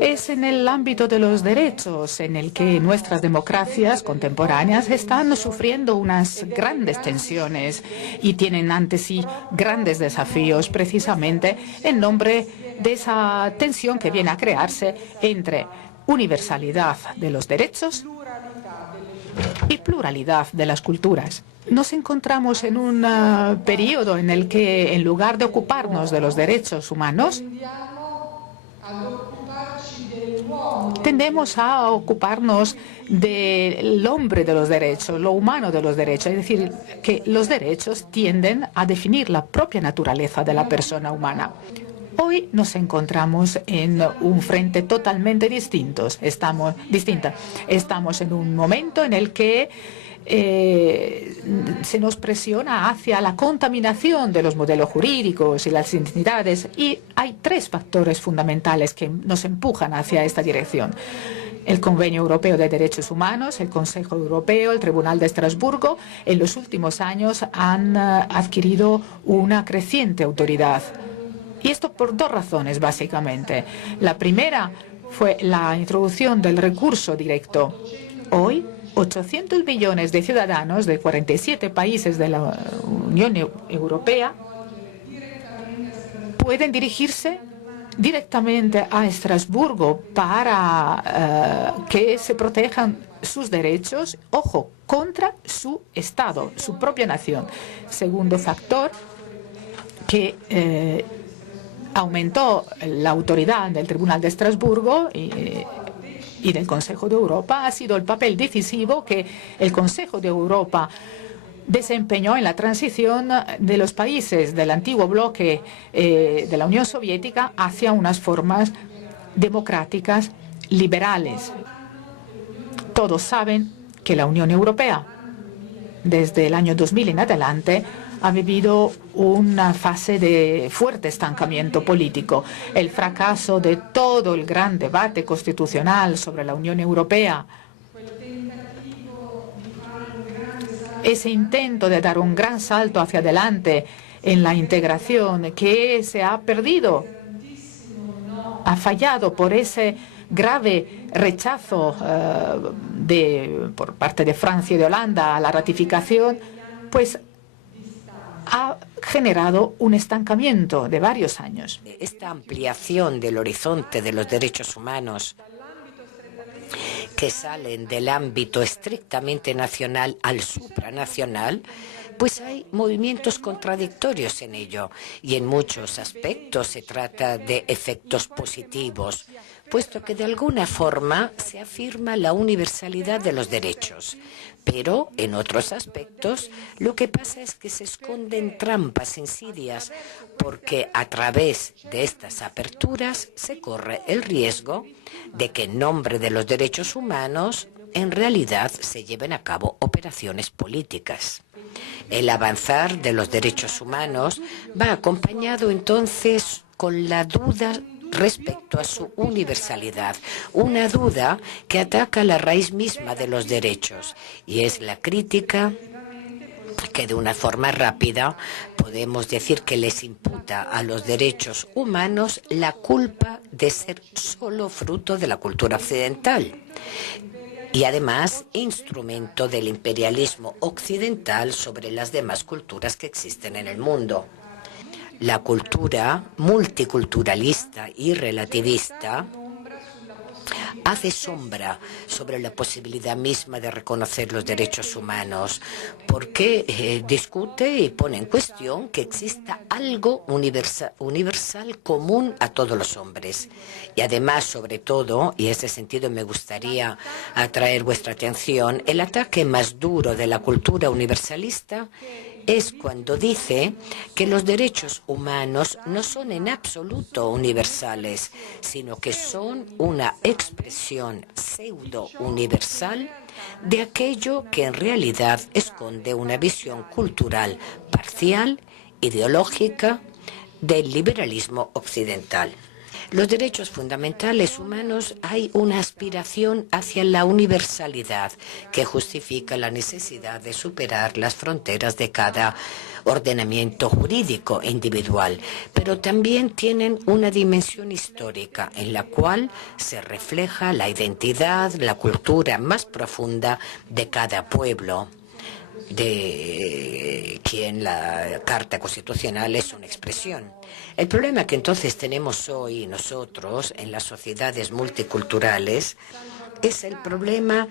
Es en el ámbito de los derechos en el que nuestras democracias contemporáneas están sufriendo unas grandes tensiones y tienen ante sí grandes desafíos, precisamente en nombre de esa tensión que viene a crearse entre universalidad de los derechos y pluralidad de las culturas. Nos encontramos en un periodo en el que, en lugar de ocuparnos de los derechos humanos, tendemos a ocuparnos del hombre de los derechos, lo humano de los derechos. Es decir, que los derechos tienden a definir la propia naturaleza de la persona humana. Hoy nos encontramos en un frente totalmente distinto. Estamos en un momento en el que se nos presiona hacia la contaminación de los modelos jurídicos y las identidades, y hay tres factores fundamentales que nos empujan hacia esta dirección: el Convenio Europeo de Derechos Humanos, el Consejo Europeo, el Tribunal de Estrasburgo. En los últimos años han adquirido una creciente autoridad. Y esto por dos razones, básicamente. La primera fue la introducción del recurso directo. Hoy, 800 millones de ciudadanos de 47 países de la Unión Europea pueden dirigirse directamente a Estrasburgo para que se protejan sus derechos, ojo, contra su Estado, su propia nación. Segundo factor que aumentó la autoridad del Tribunal de Estrasburgo y del Consejo de Europa ha sido el papel decisivo que el Consejo de Europa desempeñó en la transición de los países del antiguo bloque de la Unión Soviética hacia unas formas democráticas liberales. Todos saben que la Unión Europea, desde el año 2000 en adelante, ha vivido una fase de fuerte estancamiento político. El fracaso de todo el gran debate constitucional sobre la Unión Europea, ese intento de dar un gran salto hacia adelante en la integración que se ha perdido, ha fallado por ese grave rechazo por parte de Francia y de Holanda a la ratificación, pues ha generado un estancamiento de varios años. Esta ampliación del horizonte de los derechos humanos, que salen del ámbito estrictamente nacional al supranacional, pues hay movimientos contradictorios en ello, y en muchos aspectos se trata de efectos positivos, puesto que de alguna forma se afirma la universalidad de los derechos. Pero en otros aspectos lo que pasa es que se esconden trampas, insidias, porque a través de estas aperturas se corre el riesgo de que en nombre de los derechos humanos en realidad se lleven a cabo operaciones políticas. El avanzar de los derechos humanos va acompañado entonces con la duda respecto a su universalidad, una duda que ataca la raíz misma de los derechos, y es la crítica que de una forma rápida podemos decir que les imputa a los derechos humanos la culpa de ser solo fruto de la cultura occidental y además instrumento del imperialismo occidental sobre las demás culturas que existen en el mundo. La cultura multiculturalista y relativista hace sombra sobre la posibilidad misma de reconocer los derechos humanos, porque discute y pone en cuestión que exista algo universal común a todos los hombres. Y además, sobre todo, y en ese sentido me gustaría atraer vuestra atención, el ataque más duro de la cultura universalista es cuando dice que los derechos humanos no son en absoluto universales, sino que son una expresión pseudo-universal de aquello que en realidad esconde una visión cultural parcial, ideológica, del liberalismo occidental. Los derechos fundamentales humanos hay una aspiración hacia la universalidad que justifica la necesidad de superar las fronteras de cada ordenamiento jurídico individual, pero también tienen una dimensión histórica en la cual se refleja la identidad, la cultura más profunda de cada pueblo, de quien la Carta Constitucional es una expresión. El problema que entonces tenemos hoy nosotros en las sociedades multiculturales es el problema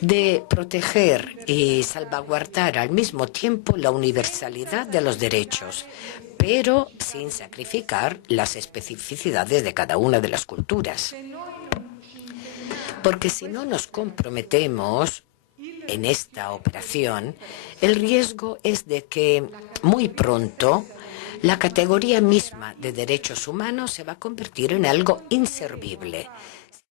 de proteger y salvaguardar al mismo tiempo la universalidad de los derechos, pero sin sacrificar las especificidades de cada una de las culturas. Porque si no nos comprometemos en esta operación, el riesgo es de que muy pronto la categoría misma de derechos humanos se va a convertir en algo inservible.